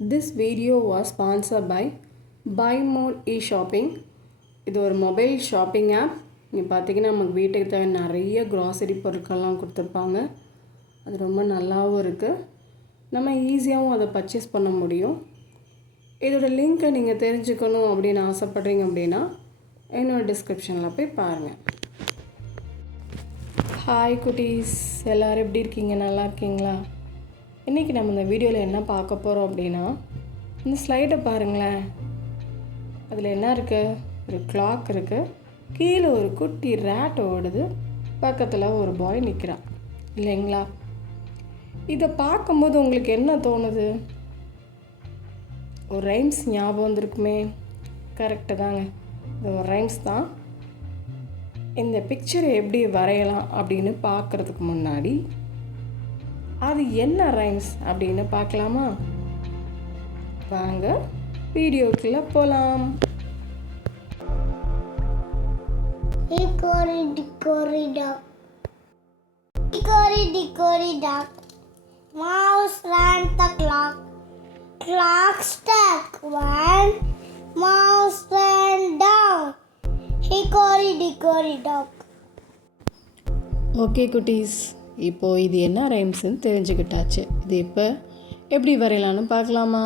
This video was sponsored by BuyMote e-shopping. இது ஒரு mobile shopping app. இங்கே பார்த்தீங்கன்னா நமக்கு வீட்டுக்கு தேவை நிறைய க்ராசரி பொருட்கள்லாம் கொடுத்துருப்பாங்க. அது ரொம்ப நல்லாவும் இருக்குது. நம்ம ஈஸியாகவும் அதை பர்ச்சேஸ் பண்ண முடியும். இதோட லிங்க்கை நீங்கள் தெரிஞ்சுக்கணும் அப்படின்னு ஆசைப்பட்றீங்க அப்படின்னா என்னோட டிஸ்கிரிப்ஷனில் போய் பாருங்கள். ஹாய் குட்டீஸ், எல்லோரும் எப்படி இருக்கீங்க? நல்லா இருக்கீங்களா? இன்றைக்கி நம்ம இந்த வீடியோவில் என்ன பார்க்க போகிறோம் அப்படின்னா, இந்த ஸ்லைடை பாருங்களேன். அதில் என்ன இருக்குது? ஒரு கிளாக் இருக்குது, கீழே ஒரு குட்டி ரேட் ஓடுது, பக்கத்தில் ஒரு பாய் நிற்கிறான் இல்லைங்களா? இதை பார்க்கும்போது உங்களுக்கு என்ன தோணுது? ஒரு ரைம்ஸ் ஞாபகம் வந்திருக்குமே. கரெக்டு தாங்க, இது ஒரு ரைம்ஸ் தான். இந்த பிக்சரை எப்படி வரையலாம் அப்படின்னு பார்க்குறதுக்கு முன்னாடி அது என்ன ரைம்ஸ் அப்படின்னு பார்க்கலாமா? வாங்க வீடியோக்குள்ளே போகலாம். Hickory Dickory Dock. Hickory Dickory Dock. Mouse ran the clock. Clock struck one. Mouse ran down. Hickory Dickory Dock. Okay குட்டீஸ், இப்போது இது என்ன ரைம்ஸ்ன்னு தெரிஞ்சுக்கிட்டாச்சு. இது இப்போ எப்படி வரையலான்னு பார்க்கலாமா?